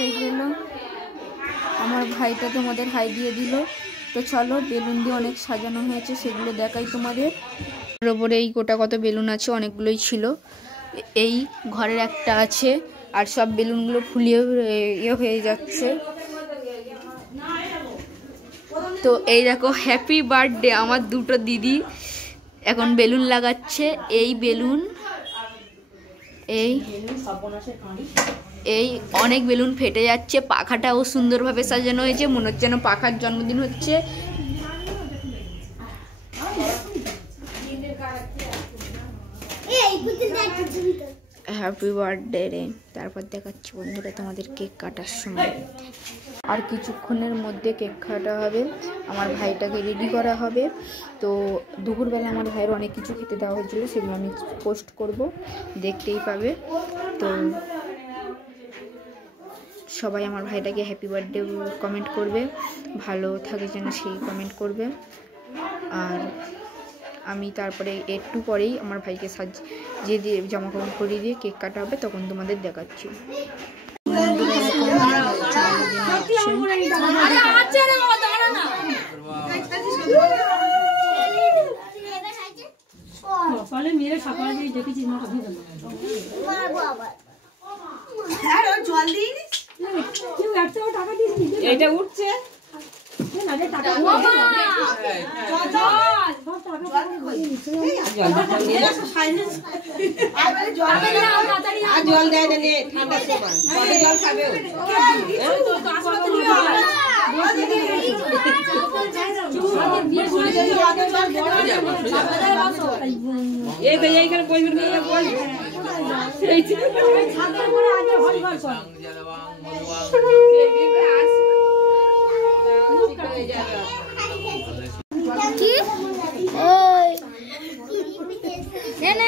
দেখতেই পেলো। আমার ভাইটা তোমাদের হাই দিয়ে দিল। তো চলো, বেলুন দিয়ে অনেক সাজানো হয়েছে, সেগুলো দেখাই তোমাদের। ওর ওপরে এই গোটা কত বেলুন আছে, অনেকগুলোই ছিল। এই ঘরের একটা আছে, আর সব বেলুনগুলো ফুলিয়ে ইয়ে হয়ে যাচ্ছে। তো এই দেখো, হ্যাপি বার্থডে আমার দুটো দিদি এখন বেলুন লাগাচ্ছে। এই বেলুন, এই অনেক বেলুন ফেটে যাচ্ছে। পাখাটাও সুন্দরভাবে সাজানো হয়েছে, মনে হচ্ছে যেন পাখার জন্মদিন হচ্ছে। হ্যাপি বার্থডে রে। তারপর দেখাচ্ছি বন্ধুরা তোমাদের কেক কাটার সময়। আর কিছুক্ষণের মধ্যে কেক কাটা হবে, আমার ভাইটাকে রেডি করা হবে। তো দুপুরবেলা আমার ভাইয়ের অনেক কিছু খেতে দেওয়া হয়েছিল, সেগুলো আমি পোস্ট করব, দেখতেই পাবে। তো সবাই আমার ভাইটাকে হ্যাপি বার্থডে কমেন্ট করবে, ভালো থাকে যেন সেই কমেন্ট করবে। আর আমি তারপরে একটু পরেই আমার ভাইকে সাজিয়ে দিয়ে জামা কাপড় পরিয়ে দিয়ে কেক কাটা হবে, তখন তোমাদের দেখাচ্ছি। এটা উঠছে জল দেয় না, ঠান্ডার সময় জল খাবে। এইখানে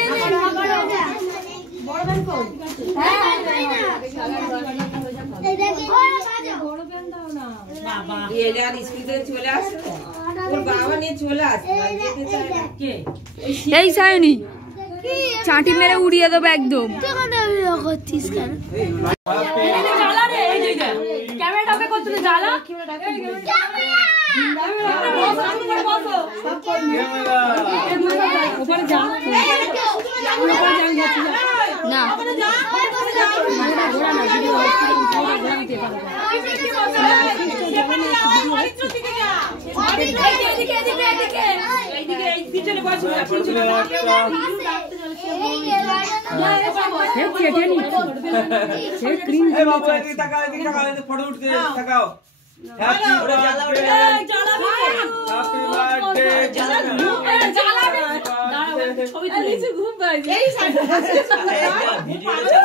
এই সায়নি চাটি মেরে উড়িয়ে দেবো একদম। না ফটো উঠতে থাকাও। Happy birthday, happy birthday. ছবি তুলে ঘুম পাই এই ভিডিওটা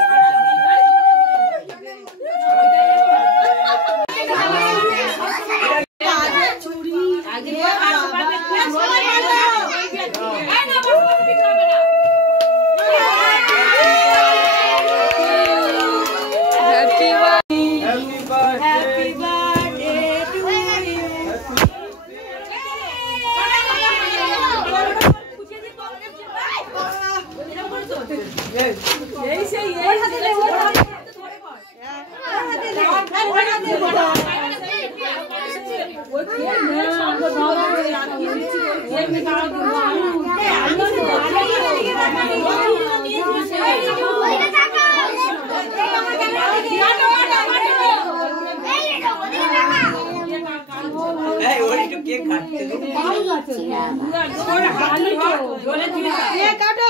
চালু করে কাটো